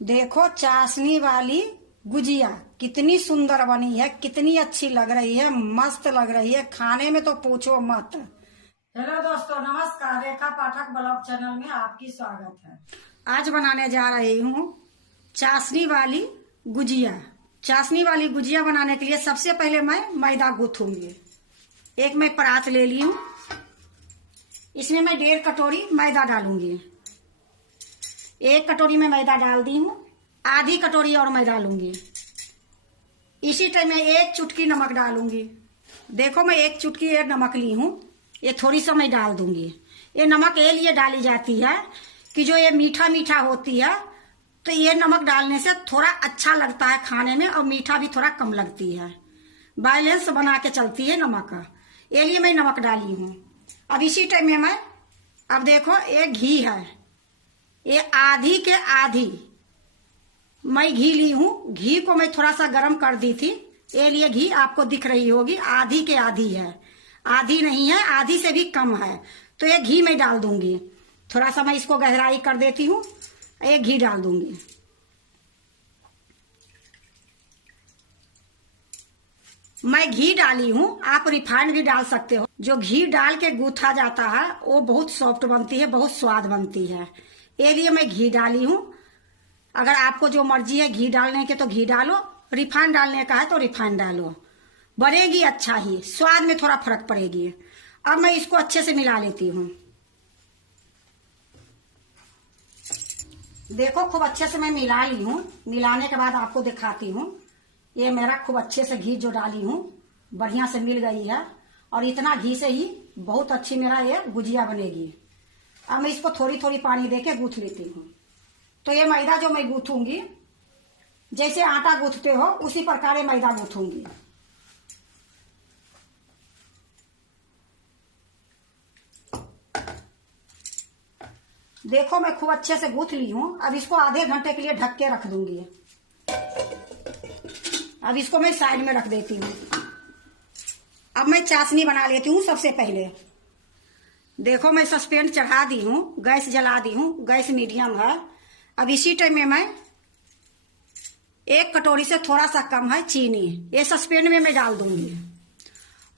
देखो चाशनी वाली गुजिया कितनी सुंदर बनी है, कितनी अच्छी लग रही है, मस्त लग रही है खाने में तो पूछो मत। हेलो दोस्तों, नमस्कार। रेखा पाठक ब्लॉग चैनल में आपकी स्वागत है। आज बनाने जा रही हूँ चाशनी वाली गुजिया। चाशनी वाली गुजिया बनाने के लिए सबसे पहले मैं मैदा गूंथूंगी। एक मैं परात ले ली हूँ, इसमें मैं 1.5 कटोरी मैदा डालूंगी। 1 कटोरी में मैदा डाल दी हूँ, आधी कटोरी और मैं डालूंगी। इसी टाइम में 1 चुटकी नमक डालूंगी। देखो मैं 1 चुटकी ये नमक ली हूँ, ये थोड़ी सा मैं डाल दूंगी। ये नमक ये लिए डाली जाती है कि जो ये मीठा मीठा होती है, तो ये नमक डालने से थोड़ा अच्छा लगता है खाने में और मीठा भी थोड़ा कम लगती है, बैलेंस बना के चलती है नमक। ये लिए मैं नमक डाली हूँ। अब इसी टाइम में मैं, अब देखो ये घी है, ये आधी के आधी मैं घी ली हूँ। घी को मैं थोड़ा सा गर्म कर दी थी, ये लिए घी आपको दिख रही होगी, आधी के आधी है, आधी नहीं है, आधी से भी कम है। तो ये घी मैं डाल दूंगी। थोड़ा सा मैं इसको गहराई कर देती हूँ, ये घी डाल दूंगी। मैं घी डाली हूँ, आप रिफाइंड भी डाल सकते हो। जो घी डाल के गूथा जाता है वो बहुत सॉफ्ट बनती है, बहुत स्वाद बनती है। ये लिए मैं घी डाली हूँ। अगर आपको जो मर्जी है घी डालने के तो घी डालो, रिफाइंड डालने का है तो रिफाइंड डालो, बनेगी अच्छा ही, स्वाद में थोड़ा फर्क पड़ेगी। अब मैं इसको अच्छे से मिला लेती हूँ। देखो खूब अच्छे से मैं मिला ली हूँ। मिलाने के बाद आपको दिखाती हूँ। ये मेरा खूब अच्छे से घी जो डाली हूँ बढ़िया से मिल गई है, और इतना घी से ही बहुत अच्छी मेरा ये गुजिया बनेगी। अब मैं इसको थोड़ी थोड़ी पानी देके गूंथ लेती हूँ। तो ये मैदा जो मैं गूंथूंगी, जैसे आटा गूंथते हो उसी प्रकार ये मैदा गूंथूंगी। देखो मैं खूब अच्छे से गूंथ ली हूँ। अब इसको आधे घंटे के लिए ढक के रख दूंगी। अब इसको मैं साइड में रख देती हूँ। अब मैं चाशनी बना लेती हूँ। सबसे पहले देखो मैं सस्पेन चढ़ा दी हूँ, गैस जला दी हूँ, गैस मीडियम है। अब इसी टाइम में मैं 1 कटोरी से थोड़ा सा कम है चीनी, ये सस्पेन में मैं डाल दूंगी।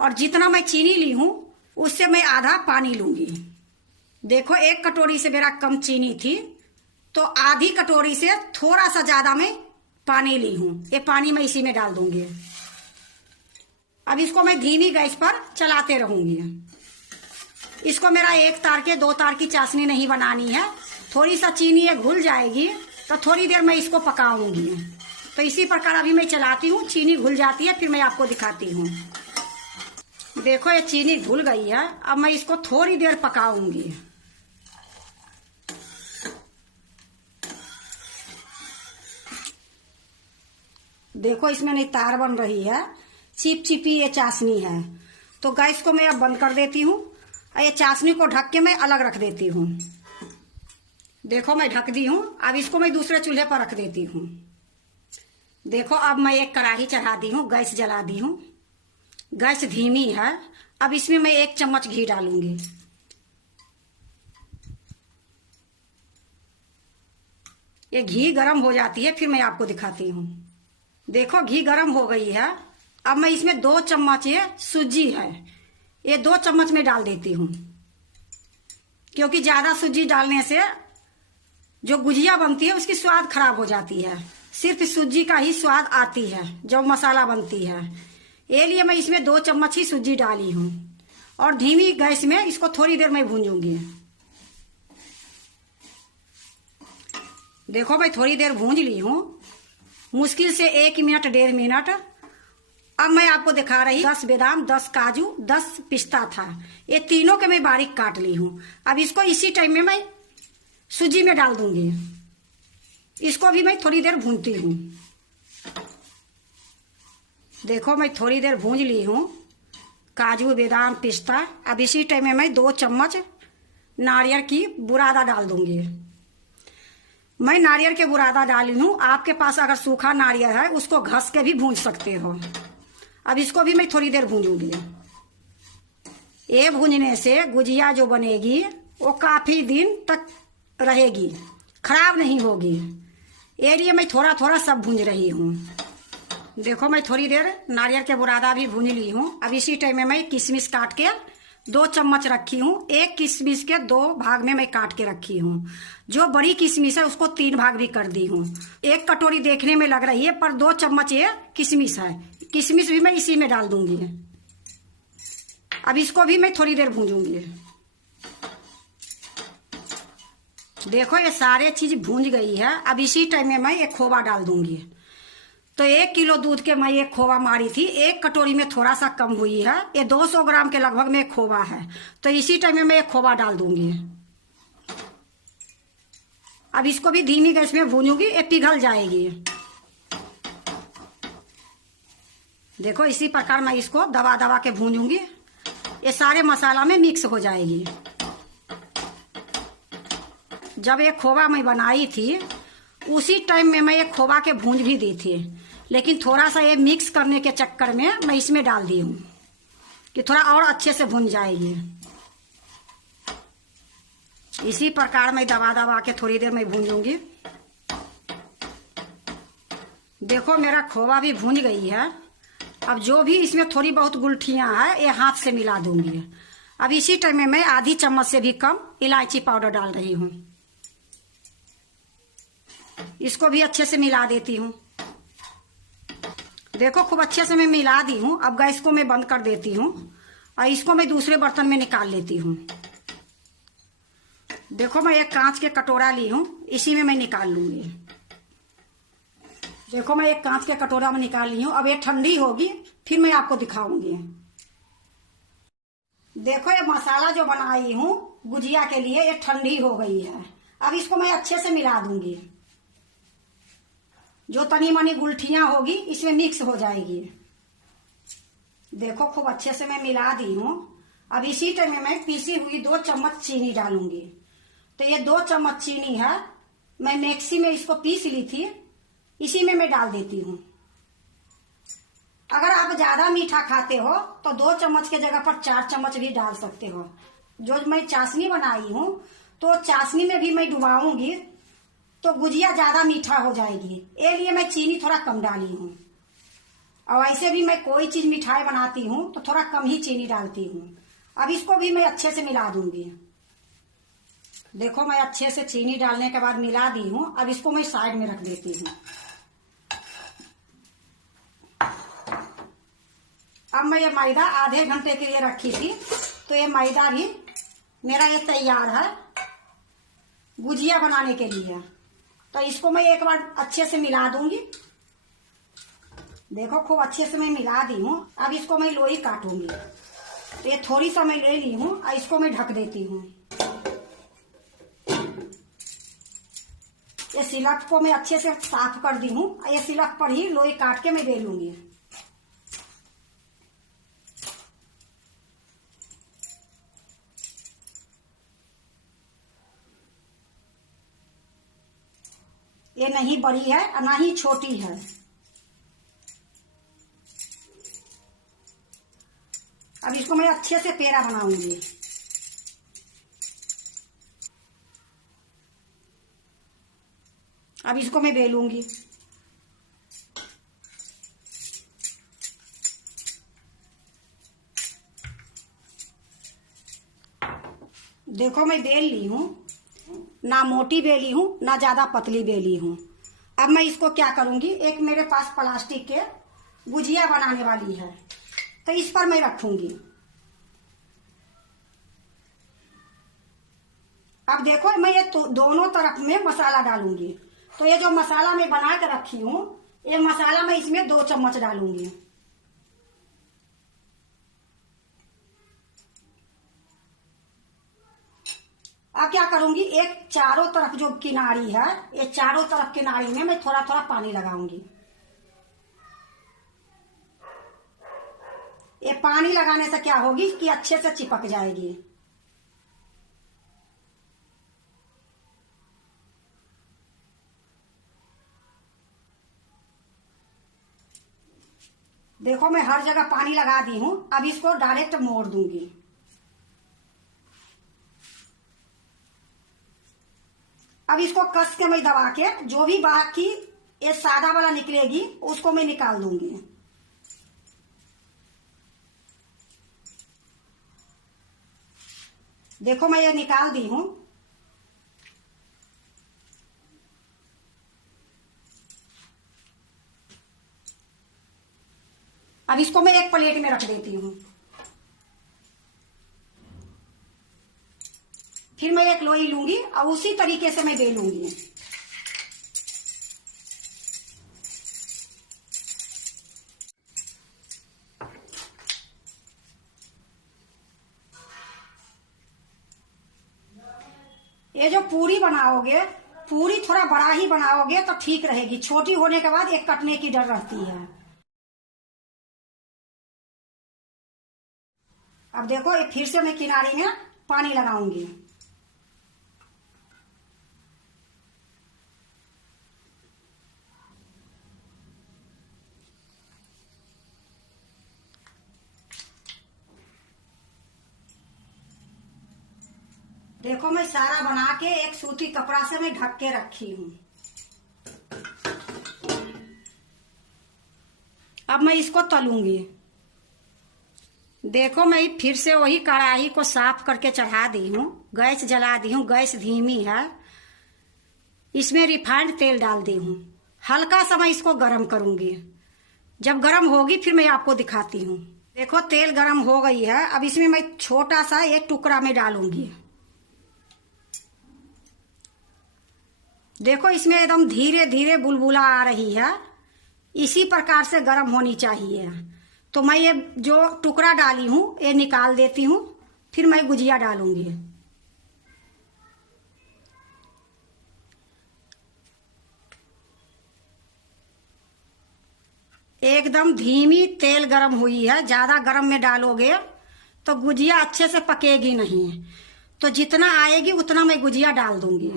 और जितना मैं चीनी ली हूँ उससे मैं आधा पानी लूंगी। देखो 1 कटोरी से मेरा कम चीनी थी, तो आधी कटोरी से थोड़ा सा ज्यादा मैं पानी ली हूँ। ये पानी मैं इसी में डाल दूंगी। अब इसको मैं धीमी गैस पर चलाते रहूंगी। इसको मेरा 1 तार के 2 तार की चाशनी नहीं बनानी है। थोड़ी सा चीनी ये घुल जाएगी तो थोड़ी देर मैं इसको पकाऊंगी। तो इसी प्रकार अभी मैं चलाती हूँ, चीनी घुल जाती है फिर मैं आपको दिखाती हूँ। देखो ये चीनी घुल गई है। अब मैं इसको थोड़ी देर पकाऊंगी। देखो इसमें नहीं तार बन रही है, चिपचिपी ये चाशनी है। तो गैस को मैं अब बंद कर देती हूँ। ये चाशनी को ढक के मैं अलग रख देती हूँ। देखो मैं ढक दी हूँ। अब इसको मैं दूसरे चूल्हे पर रख देती हूँ। देखो अब मैं एक कढ़ाई चढ़ा दी हूँ, गैस जला दी हूँ, गैस धीमी है। अब इसमें मैं 1 चम्मच घी डालूंगी। ये घी गर्म हो जाती है फिर मैं आपको दिखाती हूँ। देखो घी गर्म हो गई है। अब मैं इसमें 2 चम्मच ये सूजी है, ये 2 चम्मच में डाल देती हूँ। क्योंकि ज्यादा सूजी डालने से जो गुजिया बनती है उसकी स्वाद खराब हो जाती है। सिर्फ सूजी का ही स्वाद आती है जब मसाला बनती है। ये लिए मैं इसमें 2 चम्मच ही सूजी डाली हूँ, और धीमी गैस में इसको थोड़ी देर मैं भूंजूंगी। देखो मैं थोड़ी देर भूंज ली हूँ, मुश्किल से 1 मिनट 1.5 मिनट। अब मैं आपको दिखा रही 10 बादाम, 10 काजू, 10 पिस्ता था, ये तीनों के मैं बारीक काट ली हूँ। अब इसको इसी टाइम में मैं सूजी में डाल दूंगी। इसको भी मैं थोड़ी देर भूनती हूँ। देखो मैं थोड़ी देर भूंज ली हूँ काजू, बादाम, पिस्ता। अब इसी टाइम में मैं 2 चम्मच नारियल की बुरादा डाल दूंगी। मैं नारियल के बुरादा डाली हूँ। आपके पास अगर सूखा नारियल है उसको घस के भी भूंज सकते हो। अब इसको भी मैं थोड़ी देर भूंजूंगी। ये भूंजने से गुजिया जो बनेगी वो काफी दिन तक रहेगी, खराब नहीं होगी। ये लिए मैं थोड़ा थोड़ा सब भूंज रही हूँ। देखो मैं थोड़ी देर नारियल के बुरादा भी भूंज ली हूँ। अब इसी टाइम में मैं किशमिश काट के 2 चम्मच रखी हूँ। एक किशमिश के 2 भाग में मैं काट के रखी हूँ। जो बड़ी किशमिश है उसको 3 भाग भी कर दी हूँ। 1 कटोरी देखने में लग रही है पर 2 चम्मच ये किशमिश है। किशमिश भी मैं इसी में डाल दूंगी। अब इसको भी मैं थोड़ी देर भूंजूंगी। देखो ये सारे चीज भूंज गई है। अब इसी टाइम में मैं एक खोवा डाल दूंगी। तो 1 किलो दूध के मैं एक खोवा मारी थी। 1 कटोरी में थोड़ा सा कम हुई है। ये 200 ग्राम के लगभग में एक खोवा है। तो इसी टाइम में मैं एक खोवा डाल दूंगी। अब इसको भी धीमी गैस में भूनूंगी, ये पिघल जाएगी। देखो इसी प्रकार मैं इसको दबा दबा के भूनूंगी। ये सारे मसाला में मिक्स हो जाएगी। जब ये खोवा मैं बनाई थी उसी टाइम में मैं ये खोवा के भूंज भी दी थी, लेकिन थोड़ा सा ये मिक्स करने के चक्कर में मैं इसमें डाल दी हूँ कि थोड़ा और अच्छे से भून जाएगी। इसी प्रकार मैं दबा दबा के थोड़ी देर में भूंजूंगी। देखो मेरा खोवा भी भून गई है। अब जो भी इसमें थोड़ी बहुत गुलठियां हैं ये हाथ से मिला दूंगी। अब इसी टाइम में मैं आधी चम्मच से भी कम इलायची पाउडर डाल रही हूँ। इसको भी अच्छे से मिला देती हूँ। देखो खूब अच्छे से मैं मिला दी हूँ। अब गैस को मैं बंद कर देती हूँ और इसको मैं दूसरे बर्तन में निकाल लेती हूँ। देखो मैं एक कांच के कटोरा ली हूँ, इसी में मैं निकाल लूंगी। देखो मैं एक कांच के कटोरा में निकाल ली हूँ। अब ये ठंडी होगी फिर मैं आपको दिखाऊंगी। देखो ये मसाला जो बनाई हूँ गुजिया के लिए ये ठंडी हो गई है। अब इसको मैं अच्छे से मिला दूंगी। जो तनी मनी गुलठियां होगी इसमें मिक्स हो जाएगी। देखो खूब अच्छे से मैं मिला दी हूँ। अब इसी टाइम में मैं पीसी हुई 2 चम्मच चीनी डालूंगी। तो ये 2 चम्मच चीनी है, मैं मिक्सी में इसको पीस ली थी, इसी में मैं डाल देती हूँ। अगर आप ज्यादा मीठा खाते हो तो 2 चम्मच के जगह पर 4 चम्मच भी डाल सकते हो। जो मैं चाशनी बनाई हूँ तो चाशनी में भी मैं डुबाऊंगी तो गुजिया ज्यादा मीठा हो जाएगी, ये लिए मैं चीनी थोड़ा कम डाली हूँ। और ऐसे भी मैं कोई चीज मिठाई बनाती हूँ तो थोड़ा कम ही चीनी डालती हूँ। अब इसको भी मैं अच्छे से मिला दूंगी। देखो मैं अच्छे से चीनी डालने के बाद मिला दी हूँ। अब इसको मैं साइड में रख देती हूँ। अब मैं ये मैदा आधे घंटे के लिए रखी थी, तो ये मैदा भी मेरा ये तैयार है गुजिया बनाने के लिए। तो इसको मैं एक बार अच्छे से मिला दूंगी। देखो खूब अच्छे से मैं मिला दी हूँ। अब इसको मैं लोई काटूंगी। तो ये थोड़ी सा मैं ले ली हूँ और इसको मैं ढक देती हूँ। ये सिलक को मैं अच्छे से साफ कर दी हूँ। ये सिलक पर ही लोई काट के मैं बेलूंगी। ये नहीं बड़ी है और ना ही छोटी है। अब इसको मैं अच्छे से पेड़ा बनाऊंगी। अब इसको मैं बेलूंगी। देखो मैं बेल ली हूँ, ना मोटी बेली हूँ ना ज्यादा पतली बेली हूँ। अब मैं इसको क्या करूंगी, एक मेरे पास प्लास्टिक के गुजिया बनाने वाली है तो इस पर मैं रखूंगी। अब देखो मैं ये दोनों तरफ में मसाला डालूंगी। तो ये जो मसाला मैं बना के रखी हूँ ये मसाला मैं इसमें 2 चम्मच डालूंगी। अब क्या करूंगी, एक चारों तरफ जो किनारी है ये चारों तरफ किनारी में मैं थोड़ा थोड़ा पानी लगाऊंगी। ये पानी लगाने से क्या होगी कि अच्छे से चिपक जाएगी। देखो मैं हर जगह पानी लगा दी हूं। अब इसको डायरेक्ट मोड़ दूंगी। अब इसको कस के मैं दबा के जो भी बाकी ये सादा वाला निकलेगी उसको मैं निकाल दूंगी। देखो मैं ये निकाल दी हूं। अब इसको मैं एक प्लेट में रख देती हूं। फिर मैं एक लोई लूंगी और उसी तरीके से मैं बेलूंगी। ये जो पूरी बनाओगे, पूरी थोड़ा बड़ा ही बनाओगे तो ठीक रहेगी, छोटी होने के बाद एक कटने की डर रहती है। अब देखो ये फिर से मैं किनारे में पानी लगाऊंगी। देखो मैं सारा बना के एक सूती कपड़ा से मैं ढक के रखी हूं। अब मैं इसको तलूंगी। देखो मैं फिर से वही कढ़ाई को साफ करके चढ़ा दी हूँ, गैस जला दी हूँ, गैस धीमी है। इसमें रिफाइंड तेल डाल दी हूँ। हल्का सा मैं इसको गरम करूंगी। जब गरम होगी फिर मैं आपको दिखाती हूँ। देखो तेल गरम हो गई है। अब इसमें मैं छोटा सा एक टुकड़ा में डालूंगी। देखो इसमें एकदम धीरे धीरे बुलबुला आ रही है, इसी प्रकार से गरम होनी चाहिए। तो मैं ये जो टुकड़ा डाली हूं ये निकाल देती हूं, फिर मैं गुजिया डालूंगी। एकदम धीमी तेल गरम हुई है, ज्यादा गरम में डालोगे तो गुजिया अच्छे से पकेगी नहीं। तो जितना आएगी उतना मैं गुजिया डाल दूंगी।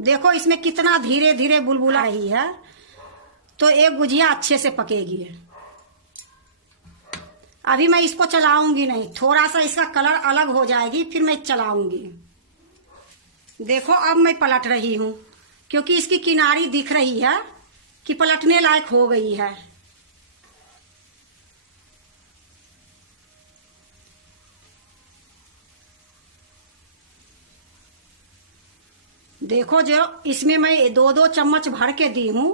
देखो इसमें कितना धीरे धीरे बुलबुला रही है, तो एक गुजिया अच्छे से पकेगी। अभी मैं इसको चलाऊंगी नहीं, थोड़ा सा इसका कलर अलग हो जाएगी फिर मैं चलाऊंगी। देखो अब मैं पलट रही हूं, क्योंकि इसकी किनारी दिख रही है कि पलटने लायक हो गई है। देखो जो इसमें मैं 2-2 चम्मच भर के दी हूं,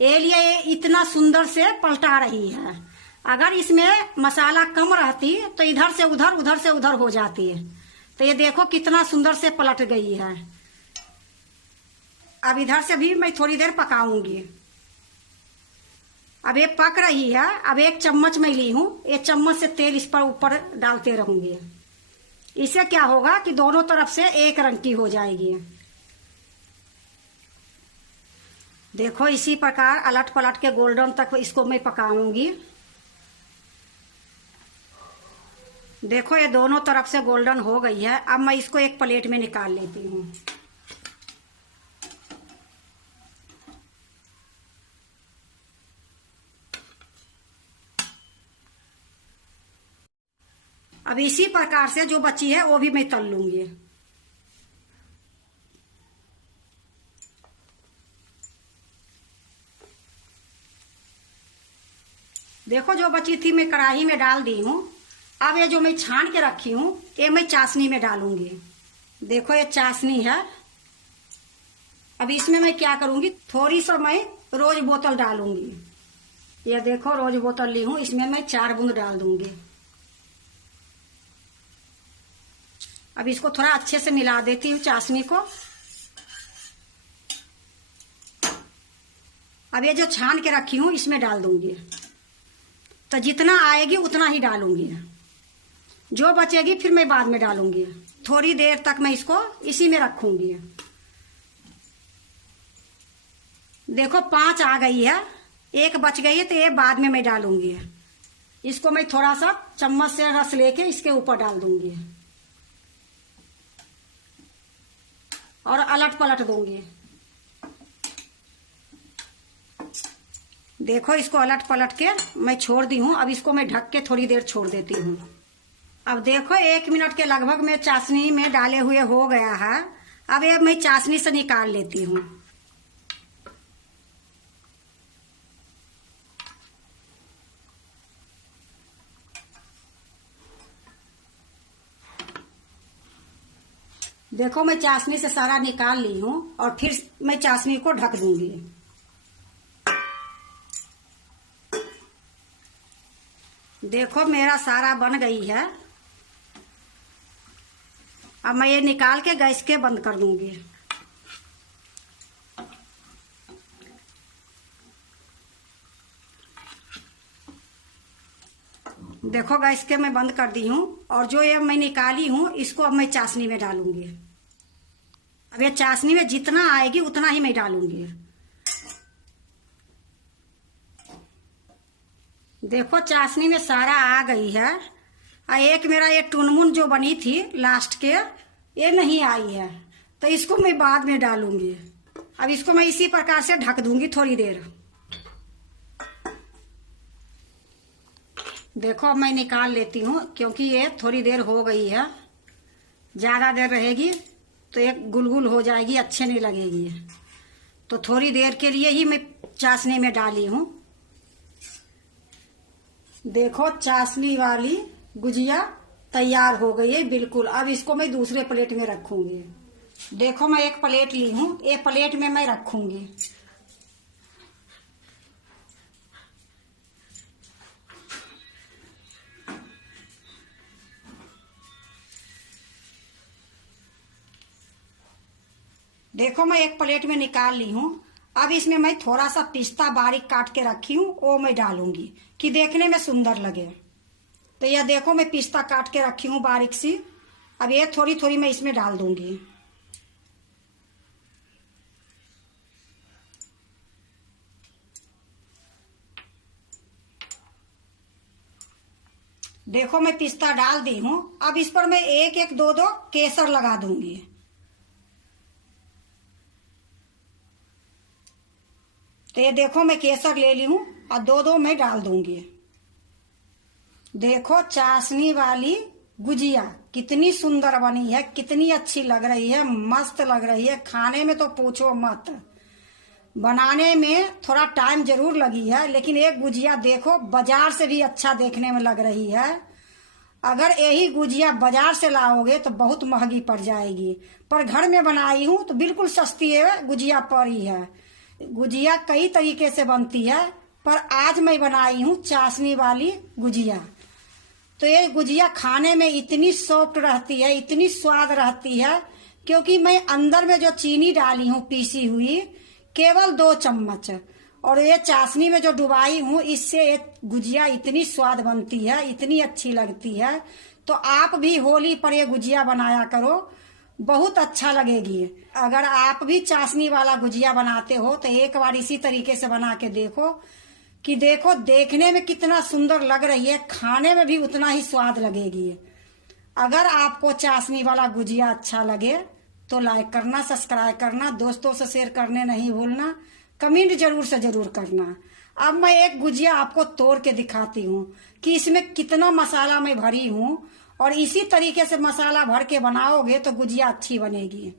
ये लिए इतना सुंदर से पलटा रही है। अगर इसमें मसाला कम रहती तो इधर से उधर, उधर से उधर हो जाती है। तो ये देखो कितना सुंदर से पलट गई है। अब इधर से भी मैं थोड़ी देर पकाऊंगी। अब ये पक रही है। अब एक चम्मच मैं ली हूं, एक चम्मच से तेल इस पर ऊपर डालते रहूंगी। इससे क्या होगा कि दोनों तरफ से एक रंग की हो जाएगी। देखो इसी प्रकार अलट पलट के गोल्डन तक इसको मैं पकाऊंगी। देखो ये दोनों तरफ से गोल्डन हो गई है। अब मैं इसको एक प्लेट में निकाल लेती हूँ। अब इसी प्रकार से जो बची है वो भी मैं तल लूंगी। देखो जो बची थी मैं कढ़ाई में डाल दी हूँ। अब ये जो मैं छान के रखी हूँ ये मैं चाशनी में डालूंगी। देखो ये चाशनी है। अब इसमें मैं क्या करूंगी, थोड़ी सा मैं रोज बोतल डालूंगी। ये देखो रोज बोतल ली हूँ, इसमें मैं 4 बूंद डाल दूंगी। अब इसको थोड़ा अच्छे से मिला देती हूँ चाशनी को। अब ये जो छान के रखी हूँ इसमें डाल दूंगी। तो जितना आएगी उतना ही डालूंगी, जो बचेगी फिर मैं बाद में डालूंगी। थोड़ी देर तक मैं इसको इसी में रखूंगी। देखो 5 आ गई है, एक बच गई है तो ये बाद में मैं डालूंगी। इसको मैं थोड़ा सा चम्मच से रस लेके इसके ऊपर डाल दूंगी और अलट पलट दूंगी। देखो इसको अलट पलट के मैं छोड़ दी हूँ। अब इसको मैं ढक के थोड़ी देर छोड़ देती हूँ। अब देखो 1 मिनट के लगभग में चाशनी में डाले हुए हो गया है। अब ये मैं चाशनी से निकाल लेती हूँ। देखो मैं चाशनी से सारा निकाल ली हूँ और फिर मैं चाशनी को ढक दूंगी। देखो मेरा सारा बन गई है। अब मैं ये निकाल के गैस के बंद कर दूंगी। देखो गैस के मैं बंद कर दी हूँ और जो ये मैं निकाली हूँ इसको अब मैं चाशनी में डालूंगी। अब ये चाशनी में जितना आएगी उतना ही मैं डालूंगी। देखो चाशनी में सारा आ गई है। एक मेरा ये टुनमुन जो बनी थी लास्ट के ये नहीं आई है, तो इसको मैं बाद में डालूंगी। अब इसको मैं इसी प्रकार से ढक दूंगी थोड़ी देर। देखो अब मैं निकाल लेती हूँ क्योंकि ये थोड़ी देर हो गई है। ज्यादा देर रहेगी तो एक गुलगुल हो जाएगी, अच्छे नहीं लगेगी। तो थोड़ी देर के लिए ही मैं चाशनी में डाली हूँ। देखो चाशनी वाली गुजिया तैयार हो गई है बिल्कुल। अब इसको मैं दूसरे प्लेट में रखूंगी। देखो मैं एक प्लेट ली हूँ, एक प्लेट में मैं रखूंगी। देखो मैं एक प्लेट में निकाल ली हूँ। अब इसमें मैं थोड़ा सा पिस्ता बारीक काट के रखी हूँ वो मैं डालूंगी कि देखने में सुंदर लगे। तो यह देखो मैं पिस्ता काट के रखी हूँ बारीक सी। अब ये थोड़ी थोड़ी मैं इसमें डाल दूंगी। देखो मैं पिस्ता डाल दी हूँ। अब इस पर मैं एक एक दो दो केसर लगा दूंगी। तो ये देखो मैं केसर ले ली हूँ और दो दो मैं डाल दूंगी। देखो चाशनी वाली गुजिया कितनी सुंदर बनी है, कितनी अच्छी लग रही है, मस्त लग रही है। खाने में तो पूछो मत। बनाने में थोड़ा टाइम जरूर लगी है, लेकिन एक गुजिया देखो बाजार से भी अच्छा देखने में लग रही है। अगर यही गुजिया बाजार से लाओगे तो बहुत महंगी पड़ जाएगी, पर घर में बनाई हूँ तो बिल्कुल सस्ती है गुजिया पड़ी है। गुजिया कई तरीके से बनती है, पर आज मैं बनाई हूँ चाशनी वाली गुजिया। तो ये गुजिया खाने में इतनी सॉफ्ट रहती है, इतनी स्वाद रहती है, क्योंकि मैं अंदर में जो चीनी डाली हूँ पीसी हुई केवल 2 चम्मच, और ये चाशनी में जो डुबाई हूँ इससे ये गुजिया इतनी स्वाद बनती है, इतनी अच्छी लगती है। तो आप भी होली पर ये गुजिया बनाया करो, बहुत अच्छा लगेगी। अगर आप भी चाशनी वाला गुजिया बनाते हो तो एक बार इसी तरीके से बना के देखो कि देखो देखने में कितना सुंदर लग रही है, खाने में भी उतना ही स्वाद लगेगी। अगर आपको चाशनी वाला गुजिया अच्छा लगे तो लाइक करना, सब्सक्राइब करना, दोस्तों से शेयर करने नहीं भूलना, कमेंट जरूर से जरूर करना। अब मैं एक गुजिया आपको तोड़ के दिखाती हूँ कि इसमें कितना मसाला मैं भरी हूँ, और इसी तरीके से मसाला भर के बनाओगे तो गुजिया अच्छी बनेगी।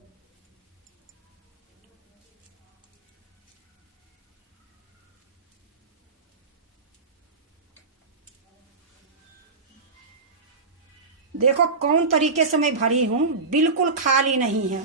देखो कौन तरीके से मैं भरी हूँ, बिल्कुल खाली नहीं है।